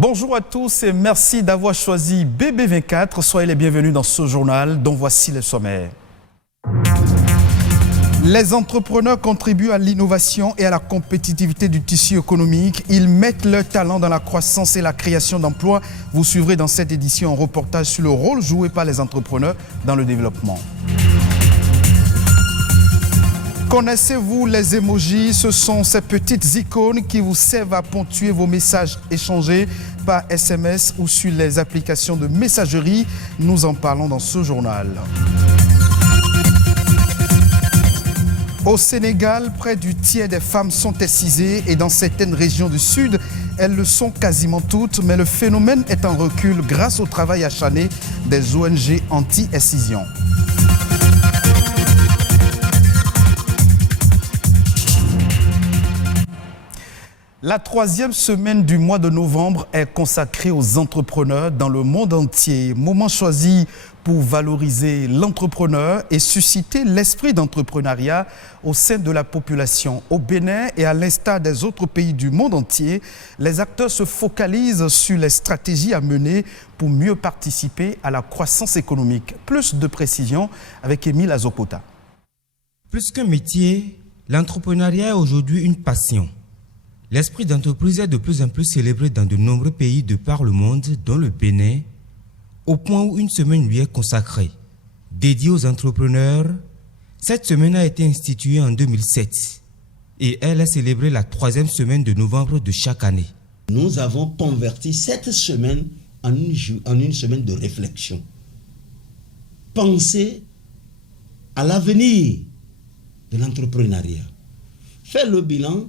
Bonjour à tous et merci d'avoir choisi BB24. Soyez les bienvenus dans ce journal dont voici le sommaire. Les entrepreneurs contribuent à l'innovation et à la compétitivité du tissu économique. Ils mettent leur talent dans la croissance et la création d'emplois. Vous suivrez dans cette édition un reportage sur le rôle joué par les entrepreneurs dans le développement. Connaissez-vous les emojis? Ce sont ces petites icônes qui vous servent à ponctuer vos messages échangés par SMS ou sur les applications de messagerie. Nous en parlons dans ce journal. Au Sénégal, près du tiers des femmes sont excisées et dans certaines régions du Sud, elles le sont quasiment toutes, mais le phénomène est en recul grâce au travail acharné des ONG anti-excision. La troisième semaine du mois de novembre est consacrée aux entrepreneurs dans le monde entier. Moment choisi pour valoriser l'entrepreneur et susciter l'esprit d'entrepreneuriat au sein de la population. Au Bénin et à l'instar des autres pays du monde entier, les acteurs se focalisent sur les stratégies à mener pour mieux participer à la croissance économique. Plus de précisions avec Émile Azokota. Plus qu'un métier, l'entrepreneuriat est aujourd'hui une passion. L'esprit d'entreprise est de plus en plus célébré dans de nombreux pays de par le monde, dont le Bénin, au point où une semaine lui est consacrée. Dédiée aux entrepreneurs, cette semaine a été instituée en 2007 et elle est célébrée la troisième semaine de novembre de chaque année. Nous avons converti cette semaine en une semaine de réflexion. Penser à l'avenir de l'entrepreneuriat. Faire le bilan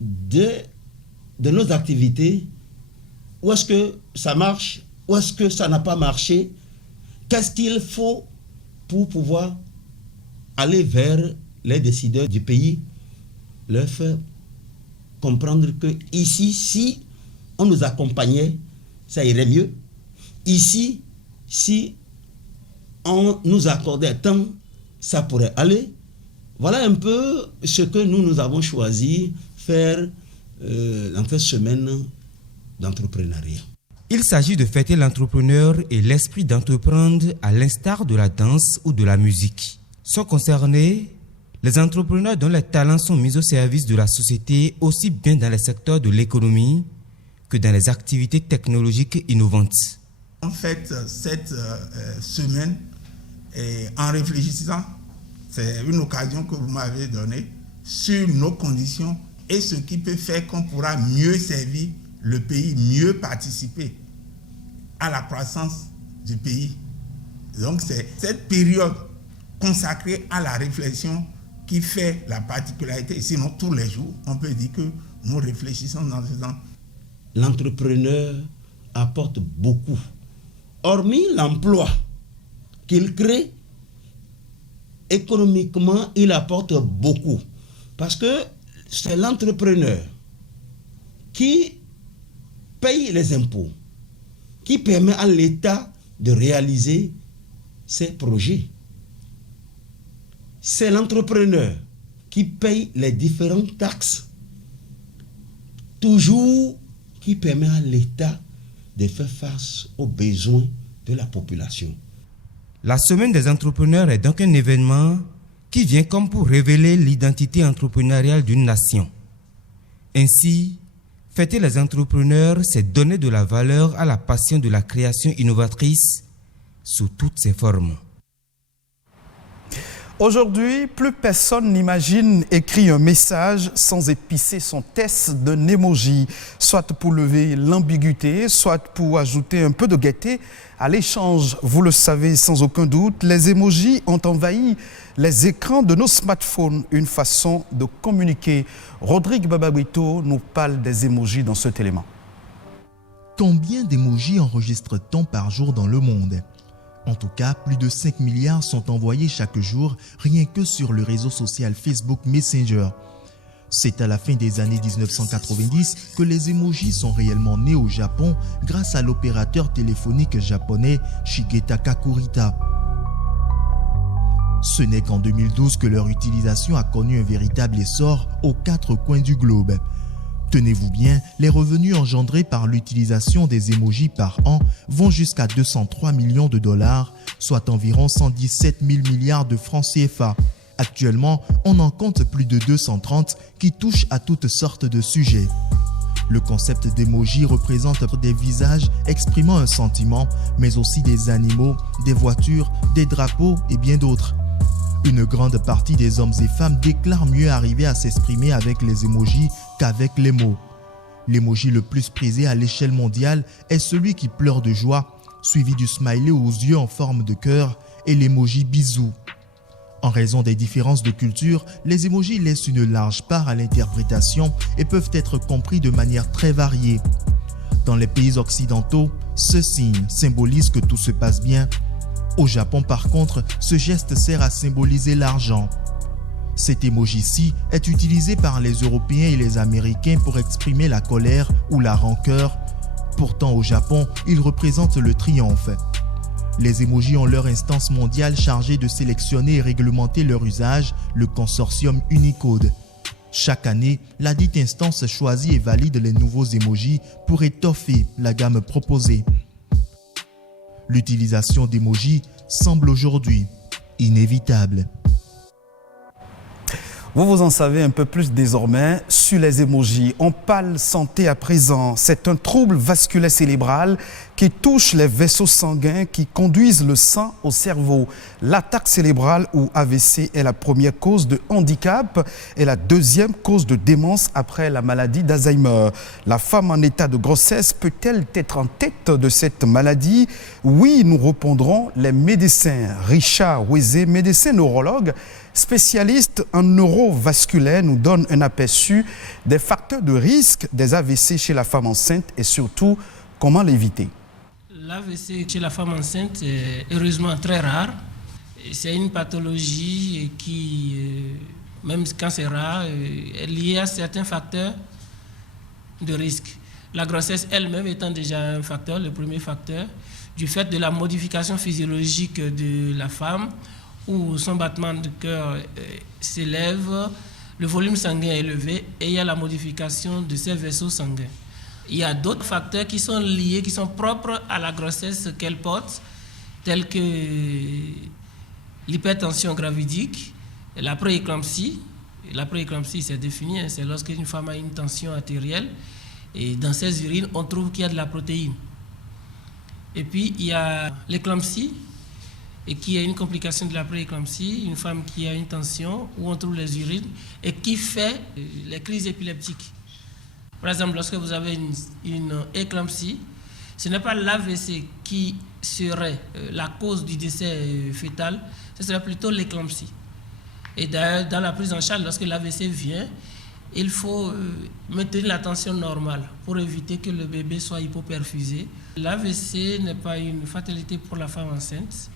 de nos activités, où est-ce que ça marche, où est-ce que ça n'a pas marché, qu'est-ce qu'il faut pour pouvoir aller vers les décideurs du pays, leur faire comprendre que ici, si on nous accompagnait, ça irait mieux. Ici, si on nous accordait tant, ça pourrait aller. Voilà un peu ce que nous avons choisi faire dans cette semaine d'entrepreneuriat. Il s'agit de fêter l'entrepreneur et l'esprit d'entreprendre à l'instar de la danse ou de la musique. Sont concernés les entrepreneurs dont les talents sont mis au service de la société aussi bien dans les secteurs de l'économie que dans les activités technologiques innovantes. En fait, cette semaine, en réfléchissant, c'est une occasion que vous m'avez donnée sur nos conditions et ce qui peut faire qu'on pourra mieux servir le pays, mieux participer à la croissance du pays. Donc c'est cette période consacrée à la réflexion qui fait la particularité. Sinon, tous les jours, on peut dire que nous réfléchissons dans ce sens. L'entrepreneur apporte beaucoup. Hormis l'emploi qu'il crée, économiquement, il apporte beaucoup. Parce que c'est l'entrepreneur qui paye les impôts, qui permet à l'État de réaliser ses projets. C'est l'entrepreneur qui paye les différentes taxes, toujours qui permet à l'État de faire face aux besoins de la population. La semaine des entrepreneurs est donc un événement qui vient comme pour révéler l'identité entrepreneuriale d'une nation. Ainsi, fêter les entrepreneurs, c'est donner de la valeur à la passion de la création innovatrice sous toutes ses formes. Aujourd'hui, plus personne n'imagine écrire un message sans épicer son test d'un emoji, soit pour lever l'ambiguïté, soit pour ajouter un peu de gaieté à l'échange. Vous le savez sans aucun doute, les emojis ont envahi les écrans de nos smartphones, une façon de communiquer. Rodrigue Bababito nous parle des emojis dans cet élément. Combien d'émojis enregistre-t-on par jour dans le monde ? En tout cas, plus de 5 milliards sont envoyés chaque jour, rien que sur le réseau social Facebook Messenger. C'est à la fin des années 1990 que les emojis sont réellement nés au Japon grâce à l'opérateur téléphonique japonais Shigetaka Kurita. Ce n'est qu'en 2012 que leur utilisation a connu un véritable essor aux 4 coins du globe. Tenez-vous bien, les revenus engendrés par l'utilisation des emojis par an vont jusqu'à 203 millions de dollars, soit environ 117 000 milliards de francs CFA. Actuellement, on en compte plus de 230 qui touchent à toutes sortes de sujets. Le concept d'emoji représente des visages exprimant un sentiment, mais aussi des animaux, des voitures, des drapeaux et bien d'autres. Une grande partie des hommes et femmes déclarent mieux arriver à s'exprimer avec les emojis qu'avec les mots. L'emoji le plus prisé à l'échelle mondiale est celui qui pleure de joie, suivi du smiley aux yeux en forme de cœur et l'emoji bisou. En raison des différences de culture, les emojis laissent une large part à l'interprétation et peuvent être compris de manière très variée. Dans les pays occidentaux, ce signe symbolise que tout se passe bien. Au Japon, par contre, ce geste sert à symboliser l'argent. Cet emoji-ci est utilisé par les Européens et les Américains pour exprimer la colère ou la rancœur. Pourtant, au Japon, il représente le triomphe. Les emojis ont leur instance mondiale chargée de sélectionner et réglementer leur usage, le consortium Unicode. Chaque année, la dite instance choisit et valide les nouveaux emojis pour étoffer la gamme proposée. L'utilisation d'emojis semble aujourd'hui inévitable. Vous en savez un peu plus désormais sur les emojis. On parle santé à présent. C'est un trouble vasculaire cérébral qui touche les vaisseaux sanguins qui conduisent le sang au cerveau. L'attaque cérébrale ou AVC est la première cause de handicap et la deuxième cause de démence après la maladie d'Alzheimer. La femme en état de grossesse peut-elle être en tête de cette maladie? Oui, nous répondrons les médecins. Richard Wezé, médecin neurologue, spécialiste en neurovasculaire, nous donne un aperçu des facteurs de risque des AVC chez la femme enceinte et surtout comment l'éviter. L'AVC chez la femme enceinte est heureusement très rare. C'est une pathologie qui, même quand c'est rare, est liée à certains facteurs de risque. La grossesse elle-même étant déjà un facteur, le premier facteur, du fait de la modification physiologique de la femme, où son battement de cœur s'élève, le volume sanguin est élevé et il y a la modification de ces vaisseaux sanguins. Il y a d'autres facteurs qui sont liés, qui sont propres à la grossesse qu'elle porte, tels que l'hypertension gravidique, la prééclampsie. La prééclampsie, c'est défini, c'est lorsqu'une femme a une tension artérielle et dans ses urines, on trouve qu'il y a de la protéine. Et puis, il y a l'éclampsie, et qui est une complication de la prééclampsie, une femme qui a une tension où on trouve les urines et qui fait les crises épileptiques. Par exemple, lorsque vous avez une éclampsie, ce n'est pas l'AVC qui serait la cause du décès fœtal, ce serait plutôt l'éclampsie. Et d'ailleurs, dans la prise en charge, lorsque l'AVC vient, il faut maintenir la tension normale pour éviter que le bébé soit hypoperfusé. L'AVC n'est pas une fatalité pour la femme enceinte.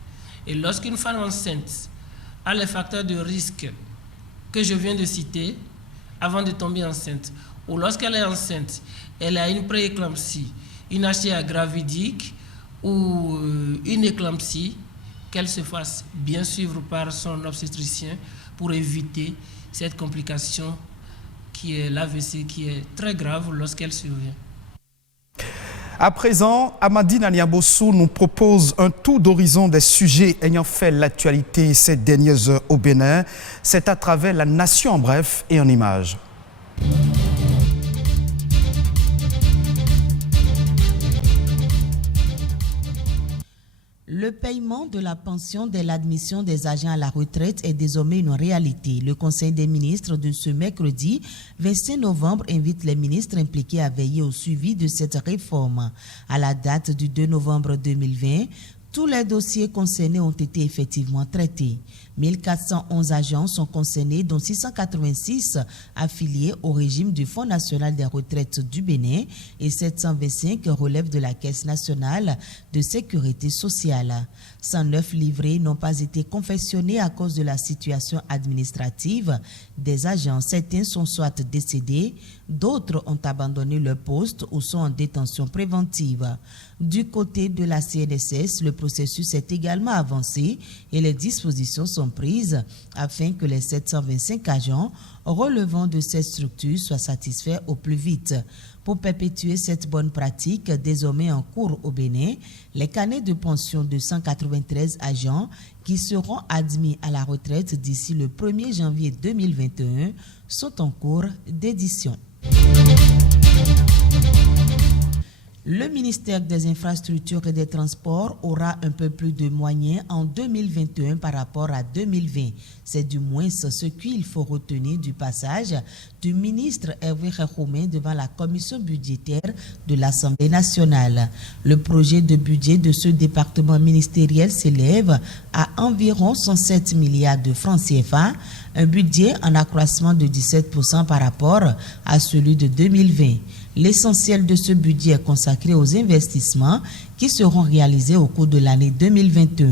Et lorsqu'une femme enceinte a les facteurs de risque que je viens de citer avant de tomber enceinte, ou lorsqu'elle est enceinte, elle a une prééclampsie, une HTA gravidique ou une éclampsie, qu'elle se fasse bien suivre par son obstétricien pour éviter cette complication qui est l'AVC, qui est très grave lorsqu'elle survient. À présent, Amandine Aniabossou nous propose un tour d'horizon des sujets ayant fait l'actualité ces dernières heures au Bénin. C'est à travers la nation en bref et en images. Le paiement de la pension dès l'admission des agents à la retraite est désormais une réalité. Le Conseil des ministres de ce mercredi 25 novembre invite les ministres impliqués à veiller au suivi de cette réforme. À la date du 2 novembre 2020, tous les dossiers concernés ont été effectivement traités. 1411 agents sont concernés, dont 686 affiliés au régime du Fonds national des retraites du Bénin et 725 relèvent de la Caisse nationale de sécurité sociale. 109 livrets n'ont pas été confectionnés à cause de la situation administrative des agents. Certains sont soit décédés, d'autres ont abandonné leur poste ou sont en détention préventive. Du côté de la CNSS, le processus est également avancé et les dispositions sont sont prises afin que les 725 agents relevant de cette structure soient satisfaits au plus vite. Pour perpétuer cette bonne pratique, désormais en cours au Bénin, les carnets de pension de 193 agents qui seront admis à la retraite d'ici le 1er janvier 2021 sont en cours d'édition. Le ministère des Infrastructures et des Transports aura un peu plus de moyens en 2021 par rapport à 2020. C'est du moins ce qu'il faut retenir du passage du ministre Hervé Khekhoumé devant la commission budgétaire de l'Assemblée nationale. Le projet de budget de ce département ministériel s'élève à environ 107 milliards de francs CFA, un budget en accroissement de 17% par rapport à celui de 2020. L'essentiel de ce budget est consacré aux investissements qui seront réalisés au cours de l'année 2021.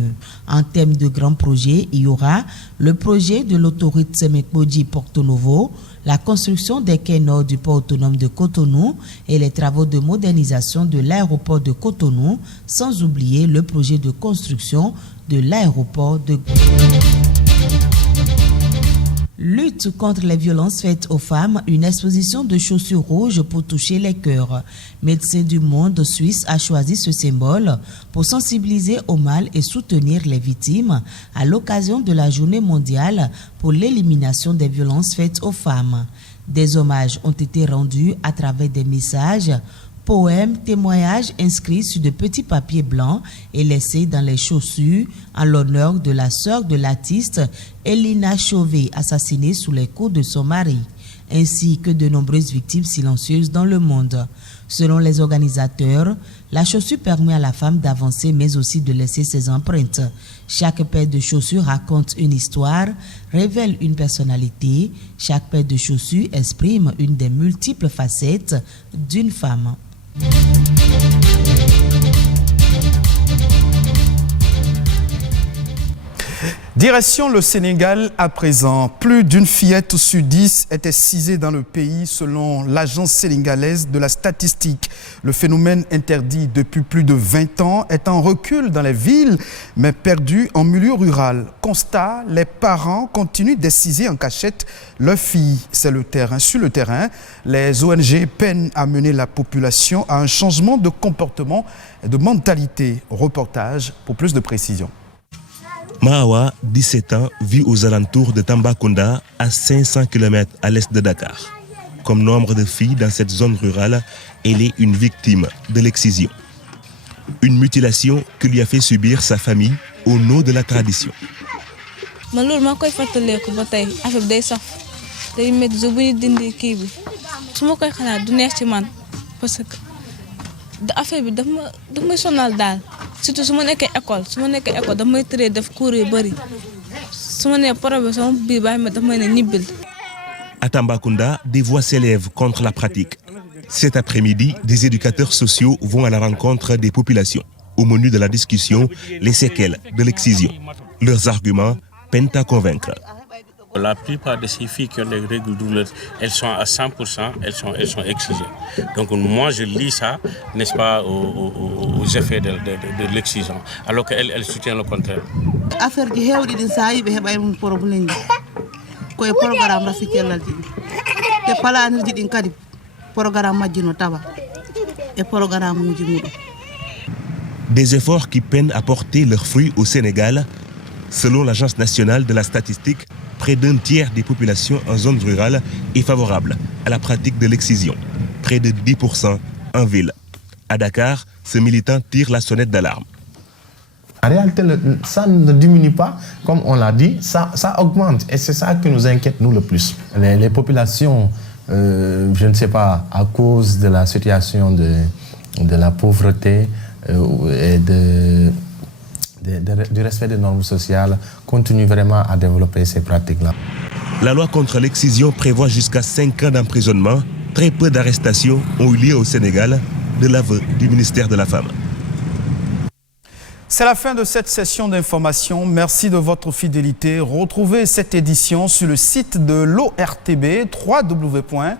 En termes de grands projets, il y aura le projet de l'autoroute Semek-Bodji-Porto Novo, la construction des quais nord du port autonome de Cotonou et les travaux de modernisation de l'aéroport de Cotonou, sans oublier le projet de construction de l'aéroport de Lutte contre les violences faites aux femmes, une exposition de chaussures rouges pour toucher les cœurs. Médecins du Monde suisse a choisi ce symbole pour sensibiliser au mal et soutenir les victimes à l'occasion de la journée mondiale pour l'élimination des violences faites aux femmes. Des hommages ont été rendus à travers des messages, poèmes, témoignages inscrits sur de petits papiers blancs et laissés dans les chaussures en l'honneur de la sœur de l'artiste Elina Chauvet, assassinée sous les coups de son mari, ainsi que de nombreuses victimes silencieuses dans le monde. Selon les organisateurs, la chaussure permet à la femme d'avancer mais aussi de laisser ses empreintes. Chaque paire de chaussures raconte une histoire, révèle une personnalité. Chaque paire de chaussures exprime une des multiples facettes d'une femme. Direction le Sénégal à présent. Plus d'une fillette sur 10 est excisée dans le pays selon l'agence sénégalaise de la statistique. Le phénomène interdit depuis plus de 20 ans est en recul dans les villes mais perdu en milieu rural. Constat, les parents continuent d'exciser en cachette leurs filles. C'est le terrain. Sur le terrain, les ONG peinent à mener la population à un changement de comportement et de mentalité. Reportage pour plus de précision. Mahawa, 17 ans, vit aux alentours de Tambacounda, à 500 km à l'est de Dakar. Comme nombre de filles dans cette zone rurale, elle est une victime de l'excision. Une mutilation que lui a fait subir sa famille au nom de la tradition. Surtout si je suis à l'école, si je suis à l'école, je vais faire cours. Si je suis professeur, je vais faire. À Tambacounda, des voix s'élèvent contre la pratique. Cet après-midi, des éducateurs sociaux vont à la rencontre des populations. Au menu de la discussion, les séquelles de l'excision. Leurs arguments peinent à convaincre. La plupart de ces filles qui ont des règles douloureuses, elles sont à 100%, elles sont excisées. Donc moi je lis ça, n'est-ce pas, aux effets de l'excision, alors qu'elle soutient le contraire. Affaire du héros de Saïd, il y a un problème. Quoi programme raffiquel te pala ni di kadi programme majino taba et programme mujimudo. Des efforts qui peinent à porter leurs fruits au Sénégal. Selon l'Agence nationale de la statistique, près d'un tiers des populations en zone rurale est favorable à la pratique de l'excision. Près de 10% en ville. À Dakar, ce militant tire la sonnette d'alarme. En réalité, ça ne diminue pas, comme on l'a dit, ça augmente. Et c'est ça qui nous inquiète, nous, le plus. Les populations, je ne sais pas, à cause de la situation de la pauvreté et du respect des normes sociales, continuent vraiment à développer ces pratiques-là. La loi contre l'excision prévoit jusqu'à 5 ans d'emprisonnement. Très peu d'arrestations ont eu lieu au Sénégal, de l'aveu du ministère de la Femme. C'est la fin de cette session d'information. Merci de votre fidélité. Retrouvez cette édition sur le site de l'ORTB, www.ortb.bj.